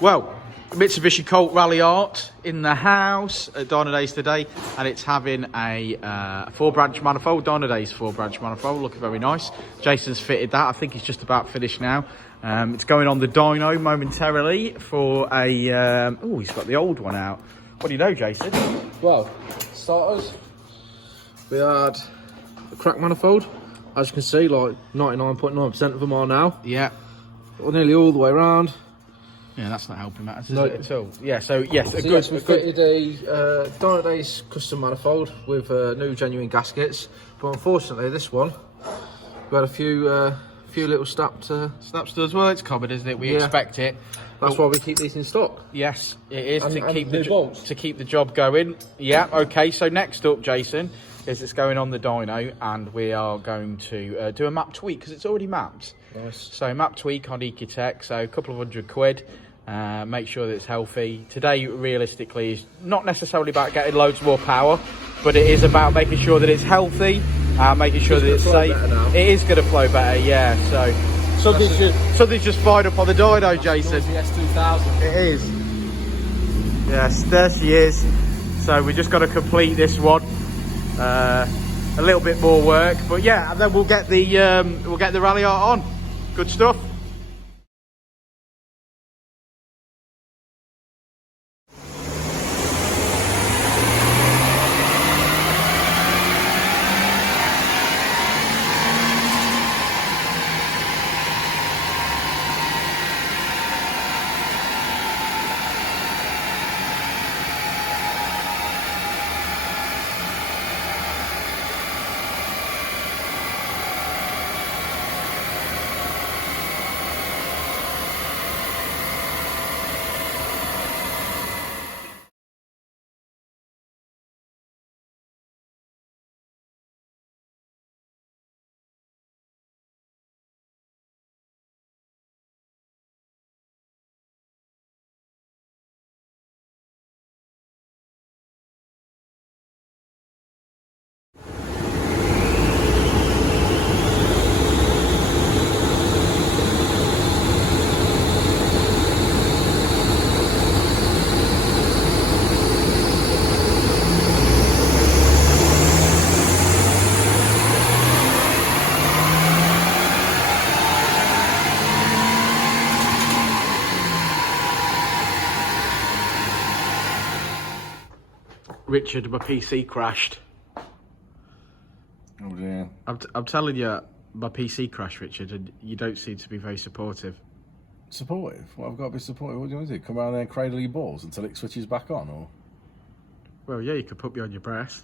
Well, Mitsubishi Colt Ralliart in the house at Dynodaze today, and it's having a 4-branch manifold, Dynodaze 4-branch manifold, looking very nice. Jason's fitted that. I think he's just about finished now. It's going on the dyno momentarily for a... oh, he's got the old one out. What do you know, Jason? Well, starters, we had a crack manifold. As you can see, like 99.9% of them are now. Yeah. Nearly all the way around. Yeah, that's not helping matters, is it? So, yeah, so yes, we fitted a Dynodaze custom manifold with new genuine gaskets, but unfortunately this one, we had a few little snap studs. Well, it's common, isn't it? We expect it. That's why we keep these in stock. Yes, it is, and to keep the job going. Yeah, okay, so next up, Jason, is it's going on the dyno, and we are going to do a map tweak, because it's already mapped. Nice. So map tweak on Ecutek, so a couple of £100. Make sure that it's healthy. Today, realistically, is not necessarily about getting loads more power, but it is about making sure that it's healthy, making sure that it's safe. It is going to flow better, yeah. So something's just fired up on the dyno, Jason. The S2000. It is. Yes, there she is. So we just got to complete this one. A little bit more work, but yeah, and then we'll get the Railliart on. Good stuff. Richard, my PC crashed. Oh dear. I'm telling you, my PC crashed, Richard, and you don't seem to be very supportive. Supportive? Well, I've got to be supportive. What do you want to do? Come around there and cradle your balls until it switches back on, or? Well, yeah, you could put me on your breast.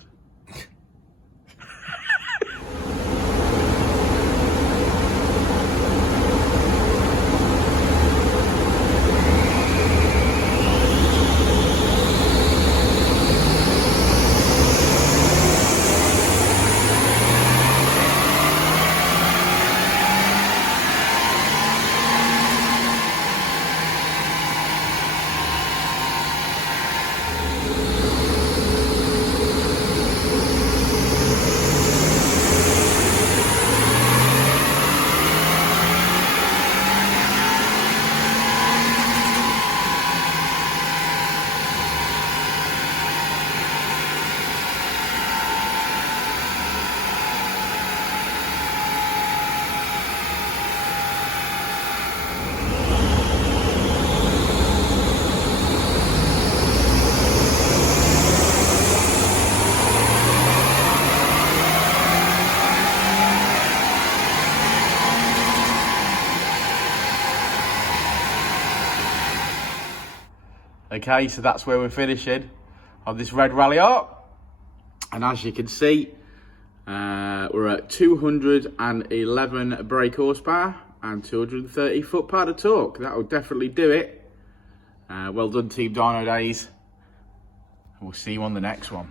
Okay, so that's where we're finishing on this red Railliart. And as you can see, we're at 211 brake horsepower and 230 foot-pound of torque. That will definitely do it. Well done, Team Dynodaze. We'll see you on the next one.